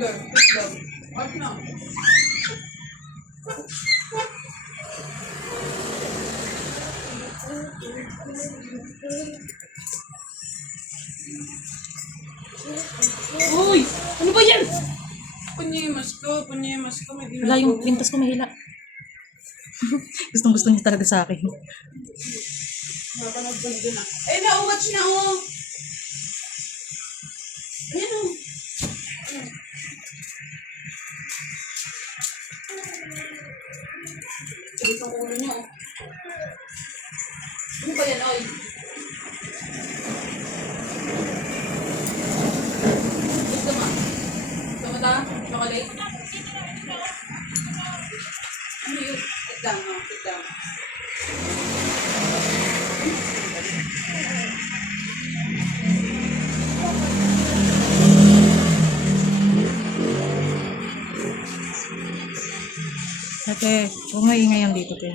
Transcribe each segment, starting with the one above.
order. Itlog. What na? Uy! Ano ba yan? Punyimas ko. May Wala yung pintas ko mahila. Gustong gusto niya talaga sa akin. Napanood ko doon ah. Eh, na-watch na oh. Ayan oh. Ito ang ulo niya oh. Ano ba yan, oy? Gusto mo? Gusto mo ta? Chocolate? Ano yun? Sit down, oh. Sit down. Ate, huwag nga ingay yan dito, te.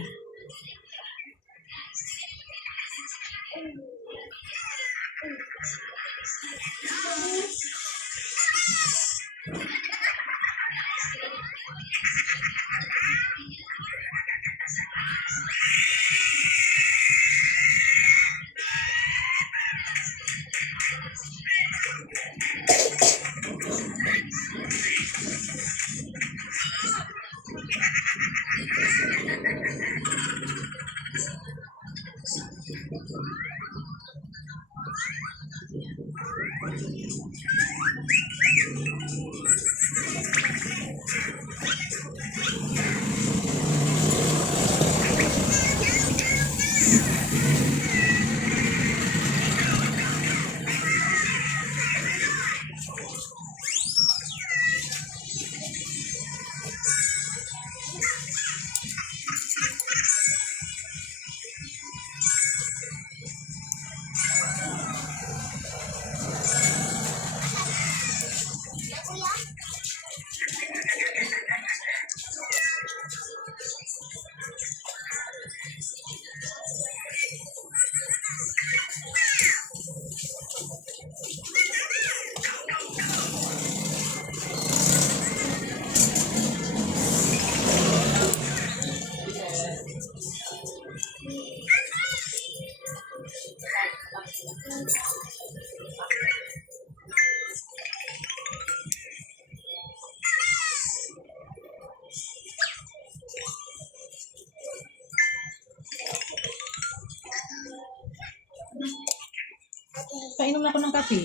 Painom na ako ng kape.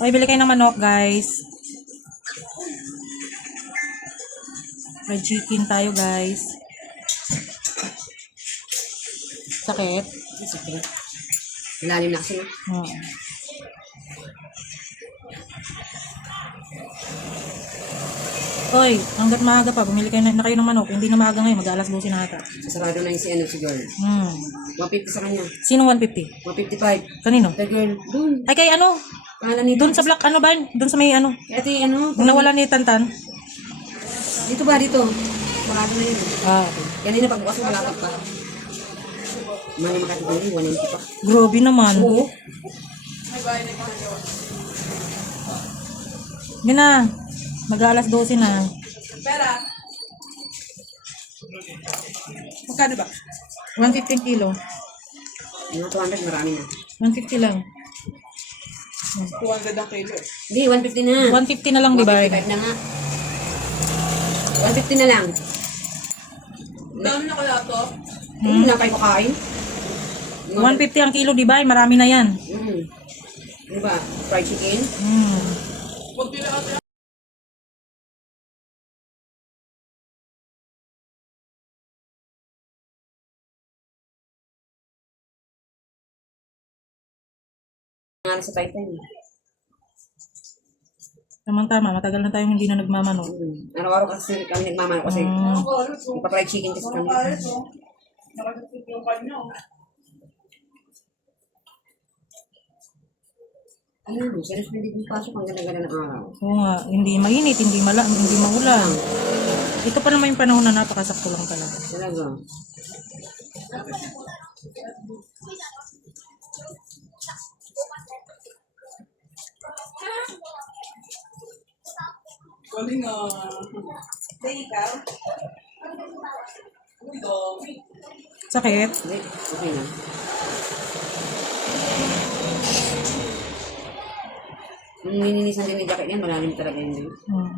Okay, bili kayo ng manok, guys. Fried chicken tayo, guys. Sakit? Sakit. Malalim na kasi. Oo. Hoy, hanggat maaga pa, bumili kayo na kayo ng manok. Hindi na maaga ngayon, mag-alas 12 na ata. Sarado na yung si girl. 150 sa kanya. Sinong 150? 155. Kanino? The girl. Doon. Ay, kay ano? Pangalan nito. Doon sa black, ano ba? Doon sa may ano? Ito ano. Yung nawala ni Tantan? Dito ba? Dito. Sarado na yun. Ah, okay. Kanina pagbukas mo malapit pa. Mga makatipon yun, 190 pa. Grabe naman. Oo. May bahay na ginagawa. Yun na. Mag-alas 12 na. Pera. Magkano ba? 115 kilo. Mga 200 marami na. 150 lang. 200 ang kilo eh. Hindi, 150 na. 150 na lang, di ba? 155 na nga. 150 na lang. Dami na kaya to? Hindi lang kayo kakain. 150 ang kilo, di ba? Marami na yan. Ano ba? Fried chicken? Huwag pila ka. Nga sa Titan. Tama-tama, matagal na tayong hindi na nagmamanok. Araw-araw kasi kami nagmamano kasi ipa-fried chicken kasi kami. Nakasipit yung kanya. Alam mo, serious na hindi pasok ang ganda-ganda ng araw. Oo nga, hindi mainit, hindi maulan. Ito pa naman yung panahon na napakasakto lang talaga. Talaga. Galing ah. Uy, dami. Sakit? Hindi, okay na. Nung nilinisan din ni jacket yan, malalim talaga yun. Hmm.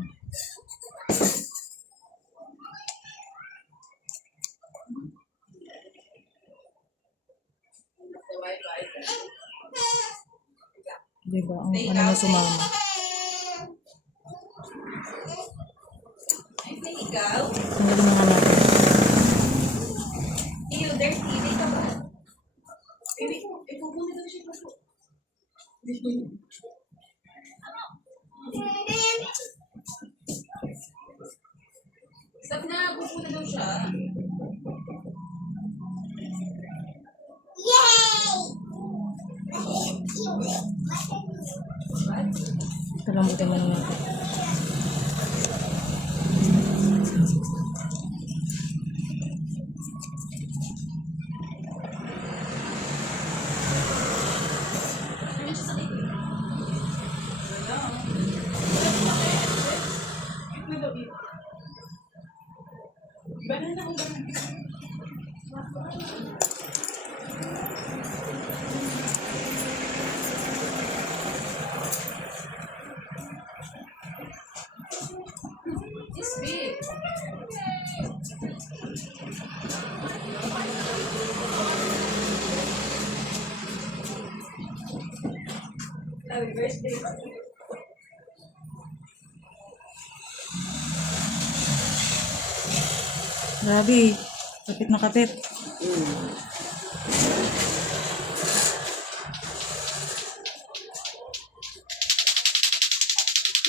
Diba? Ang ano na sumama. Ang galing nga natin. Stop na, pupunta daw siya. Kalambutin mo naman ito. It's big. Happy birthday. Grabe, kapit na kapit.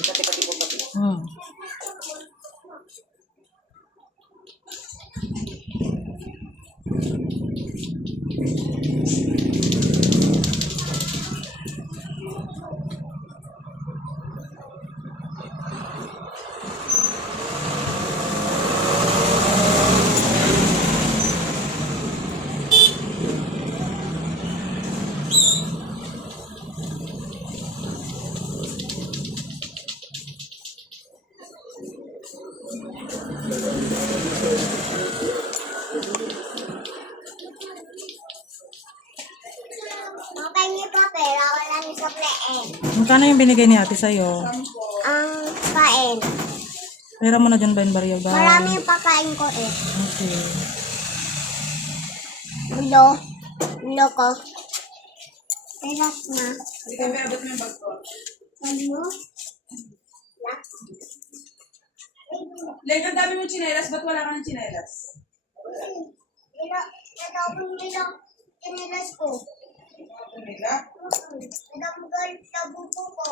Pati-pati po pati. Hmm. Mapahingi pa pera, wala niyo sa pleen. Magkano yung binigay ni ate sa'yo? Ang kain. Pera mo na dyan ba yung barya ba? Marami yung pakain ko eh. Okay. Ulo. Ulo ko. Peras na. Hindi ka pinabot mo yung bag ko. Ano? Leg, ang dami mong tsinelas. Ba't wala ka ng tsinelas? Natapon nila kinilas ko. Nila? Natapon sa buko ko.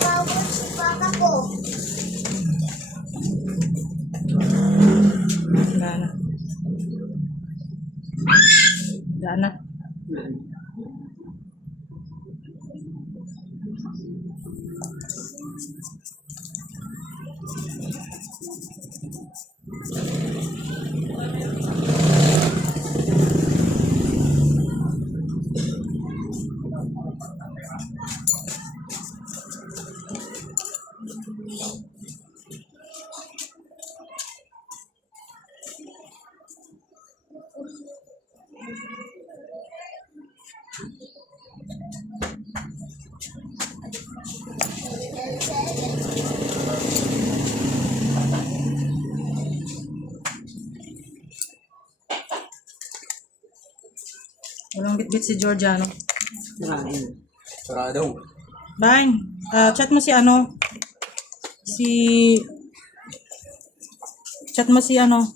Bawal si papa ko. Wala na. Wala na. Walang bitbit si Georgiano. Marami. Sarado. Bye. Chat mo si ano? Chat mo si ano?